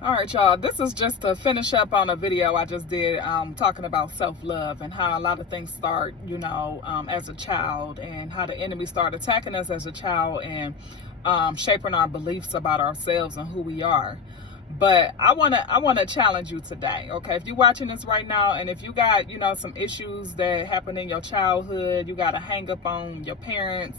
All right, y'all. This is just to finish up on a video I just did talking about self-love and how a lot of things start, as a child, and how the enemy started attacking us as a child and shaping our beliefs about ourselves and who we are. But I wanna challenge you today, okay? If you're watching this right now, and if you got some issues that happened in your childhood, you got a hang up on your parents.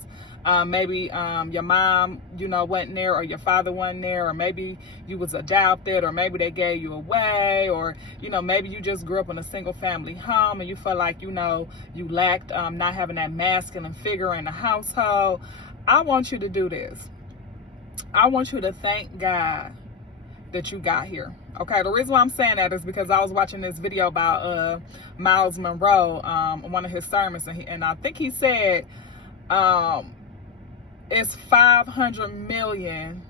Maybe your mom, wasn't there, or your father wasn't there, or maybe you was adopted, or maybe they gave you away, or maybe you just grew up in a single family home and you felt like you lacked not having that masculine figure in the household. I want you to do this. I want you to thank God that you got here. Okay, the reason why I'm saying that is because I was watching this video about Miles Monroe, one of his sermons, and I think he said it's 500 million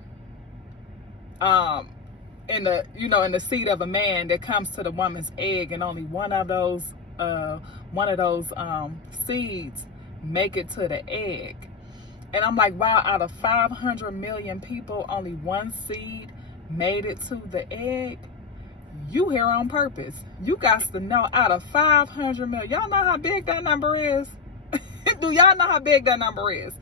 in the seed of a man that comes to the woman's egg, and only one of those seeds make it to the egg. And I'm like, wow, out of 500 million people, only one seed made it to the egg. You here on purpose. You got to know, out of 500 million, y'all know how big that number is? Do y'all know how big that number is?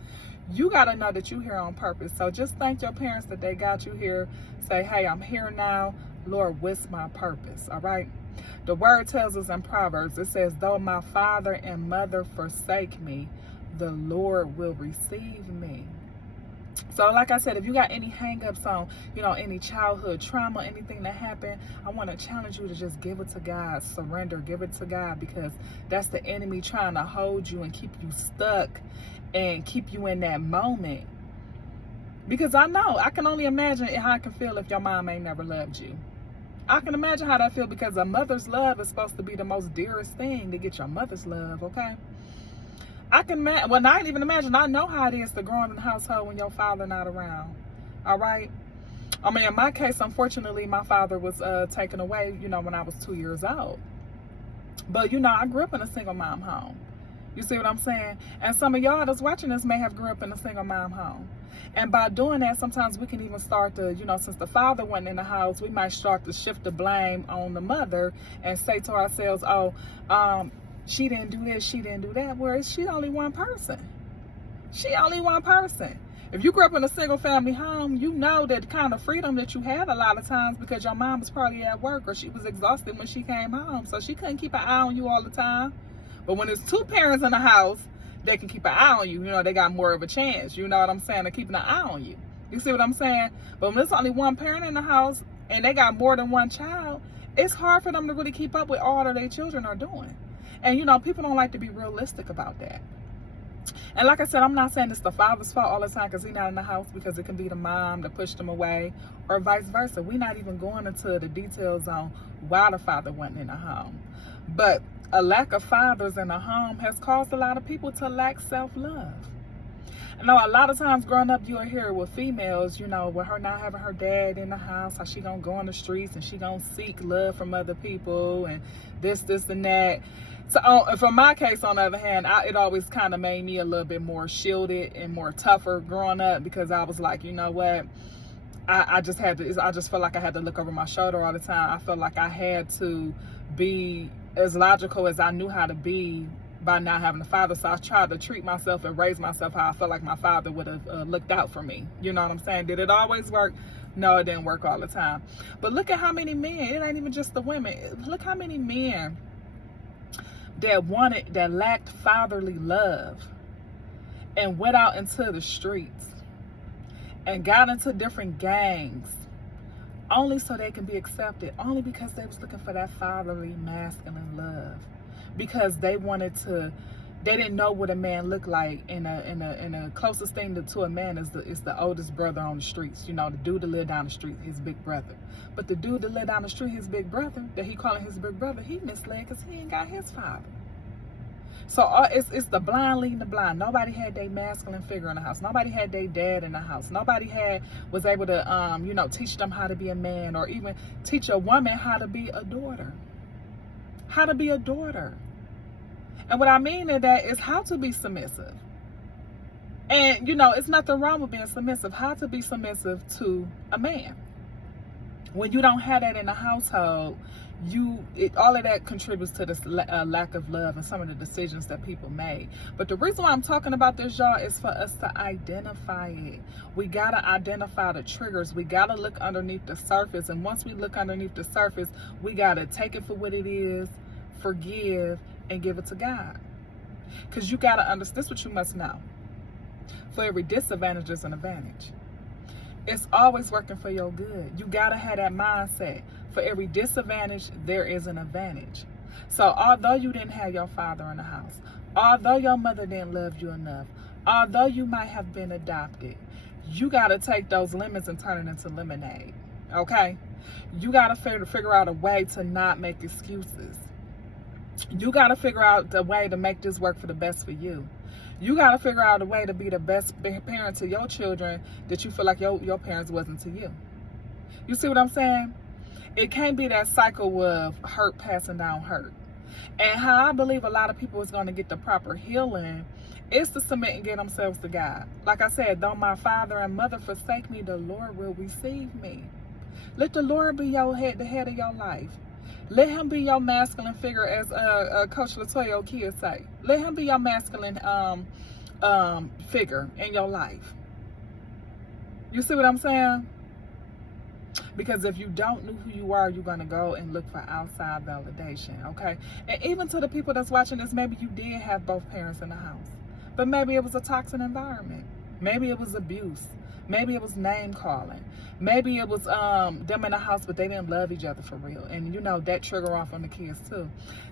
You got to know that you here on purpose. So just thank your parents that they got you here. Say, hey, I'm here now. Lord, what's my purpose? All right. The word tells us in Proverbs, it says, though my father and mother forsake me, the Lord will receive me. So like I said, if you got any hang-ups on, any childhood trauma, anything that happened, I want to challenge you to just give it to God. Surrender, give it to God, because that's the enemy trying to hold you and keep you stuck and keep you in that moment. Because I can only imagine how I can feel if your mom ain't never loved you. I can imagine how that feel, because a mother's love is supposed to be the most dearest thing, to get your mother's love, okay? I can not even imagine. I know how it is to grow up in a household when your father not around. All right. I mean, in my case, unfortunately, my father was taken away, when I was 2 years old. But I grew up in a single mom home. You see what I'm saying? And some of y'all that's watching this may have grew up in a single mom home. And by doing that, sometimes we can even start to, since the father wasn't in the house, we might start to shift the blame on the mother and say to ourselves, oh, she didn't do this, she didn't do that. Whereas she only one person. She only one person. If you grew up in a single family home, you know that kind of freedom that you had a lot of times, because your mom was probably at work or she was exhausted when she came home. So she couldn't keep an eye on you all the time. But when there's two parents in the house, they can keep an eye on you. They got more of a chance, you know what I'm saying, of keeping an eye on you. You see what I'm saying? But when there's only one parent in the house and they got more than one child, it's hard for them to really keep up with all that their children are doing. And, people don't like to be realistic about that. And like I said, I'm not saying it's the father's fault all the time because he's not in the house, because it can be the mom that pushed him away, or vice versa. We're not even going into the details on why the father wasn't in the home. But a lack of fathers in the home has caused a lot of people to lack self-love. I know a lot of times growing up, you'll hear with females, with her not having her dad in the house, how she gonna go on the streets and she gonna seek love from other people and this and that. So for my case, on the other hand, it always kind of made me a little bit more shielded and more tougher growing up, because I was like, you know what? I just felt like I had to look over my shoulder all the time. I felt like I had to be as logical as I knew how to be by not having a father. So I tried to treat myself and raise myself how I felt like my father would have looked out for me. You know what I'm saying? Did it always work? No, it didn't work all the time. But look at how many men, it ain't even just the women. Look how many men that lacked fatherly love and went out into the streets and got into different gangs only so they can be accepted, only because they was looking for that fatherly masculine love, because they didn't know what a man looked like. And the closest thing to a man is the oldest brother on the streets, the dude that lived down the street, his big brother. But the dude that lived down the street, his big brother, that he calling his big brother, he misled because he ain't got his father. So it's the blind leading the blind. Nobody had their masculine figure in the house. Nobody had their dad in the house. Nobody was able to teach them how to be a man, or even teach a woman how to be a daughter. How to be a daughter. And what I mean in that is how to be submissive. And it's nothing wrong with being submissive. How to be submissive to a man. When you don't have that in the household, all of that contributes to this lack of love and some of the decisions that people make. But the reason why I'm talking about this, y'all, is for us to identify it. We gotta identify the triggers. We gotta look underneath the surface, and once we look underneath the surface, we gotta take it for what it is, forgive, and give it to God. Because you gotta understand, this is what you must know: for every disadvantage is an advantage. It's always working for your good. You gotta have that mindset. For every disadvantage, there is an advantage. So although you didn't have your father in the house, although your mother didn't love you enough, although you might have been adopted, you gotta take those lemons and turn it into lemonade. Okay? You gotta figure out a way to not make excuses. You gotta figure out the way to make this work for the best for you. You got to figure out a way to be the best parent to your children that you feel like your parents wasn't to you. You see what I'm saying? It can't be that cycle of hurt passing down hurt. And how I believe a lot of people is going to get the proper healing is to submit and get themselves to God. Like I said, though my father and mother forsake me, the Lord will receive me. Let the Lord be the head of your life. Let him be your masculine figure, as Coach Latoya O'Keefe say. Let him be your masculine figure in your life. You see what I'm saying? Because if you don't know who you are, you're going to go and look for outside validation, okay? And even to the people that's watching this, maybe you did have both parents in the house. But maybe it was a toxic environment. Maybe it was abuse. Maybe it was name calling. Maybe it was them in the house, but they didn't love each other for real. And you know, that trigger off on the kids too.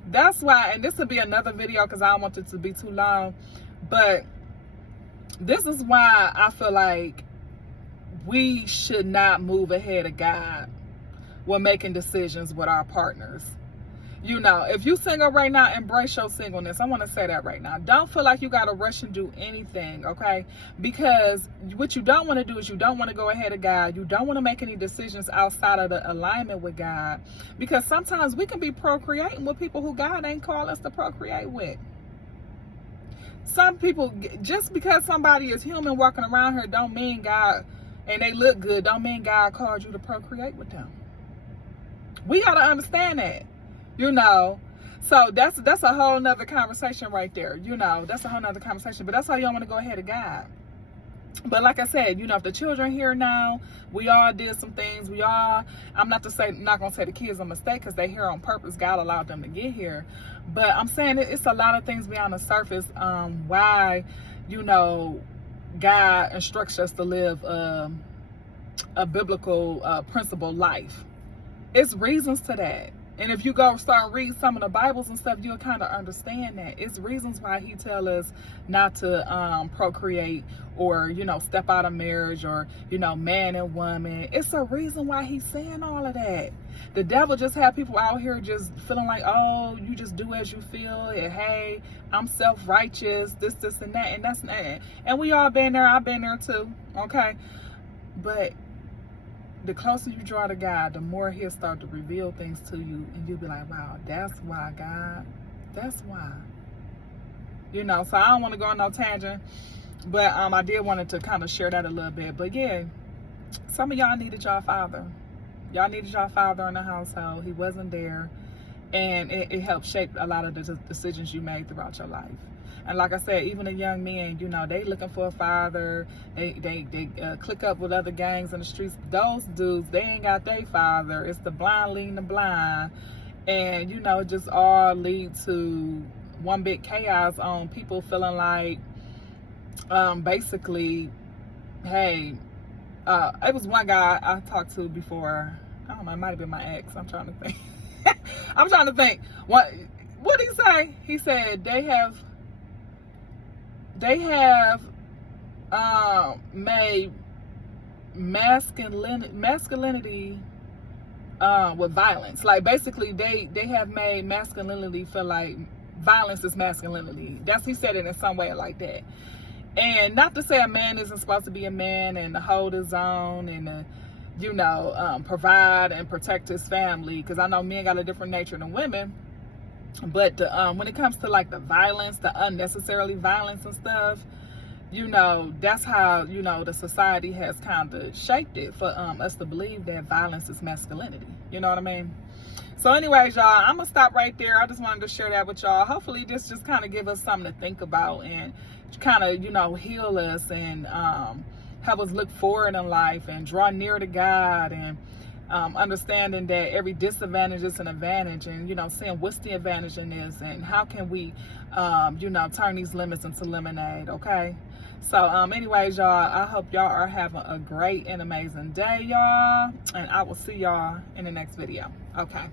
That's why, and this will be another video because I don't want it to be too long, but this is why I feel like we should not move ahead of God when making decisions with our partners. You know, if you single right now, embrace your singleness. I want to say that right now. Don't feel like you got to rush and do anything, okay? Because what you don't want to do is you don't want to go ahead of God. You don't want to make any decisions outside of the alignment with God. Because sometimes we can be procreating with people who God ain't called us to procreate with. Some people, just because somebody is human walking around here don't mean God, and they look good, don't mean God called you to procreate with them. We got to understand that. You know, so that's a whole nother conversation right there. You know, that's a whole nother conversation. But that's why you don't want to go ahead of God. But like I said, you know, if the children here now, we all did some things. I'm not going to say the kids are a mistake because they're here on purpose. God allowed them to get here. But I'm saying it's a lot of things beyond the surface why, you know, God instructs us to live a biblical principle life. It's reasons to that. And if you go start and read some of the Bibles and stuff, you'll kind of understand that. It's reasons why he tell us not to procreate or, you know, step out of marriage or, you know, man and woman. It's a reason why he's saying all of that. The devil just have people out here just feeling like, oh, you just do as you feel. And, hey, I'm self-righteous, this, and that. And that's not. And we all been there. I've been there too. Okay. But the closer you draw to God, the more he'll start to reveal things to you, and you'll be like, wow, that's why, God. That's why. You know, so I don't want to go on no tangent, but I did wanted to kind of share that a little bit. But yeah, some of y'all needed y'all father. Y'all needed y'all father in the household. He wasn't there, and it helped shape a lot of the decisions you made throughout your life. And like I said, even the young men, you know, they looking for a father. They click up with other gangs in the streets. Those dudes, they ain't got their father. It's the blind leading the blind. And, you know, just all lead to one big chaos on people feeling like, basically, hey, it was one guy I talked to before. I don't know, it might have been my ex. I'm trying to think. I'm trying to think. What did he say? He said they have made masculinity with violence. Like basically they have made masculinity feel like violence is masculinity. He said it in some way like that. And not to say a man isn't supposed to be a man and to hold his own and you know, provide and protect his family, because I know men got a different nature than women. But when it comes to like the violence, the unnecessarily violence and stuff, you know, that's how, you know, the society has kind of shaped it for us to believe that violence is masculinity. You know what I mean? So anyways, y'all, I'm gonna stop right there. I just wanted to share that with y'all. Hopefully this just kind of give us something to think about and kind of, you know, heal us and help us look forward in life and draw near to God, and understanding that every disadvantage is an advantage, and, you know, seeing what's the advantage in this and how can we, you know, turn these limits into lemonade, okay? So anyways, y'all, I hope y'all are having a great and amazing day, y'all, and I will see y'all in the next video. Okay.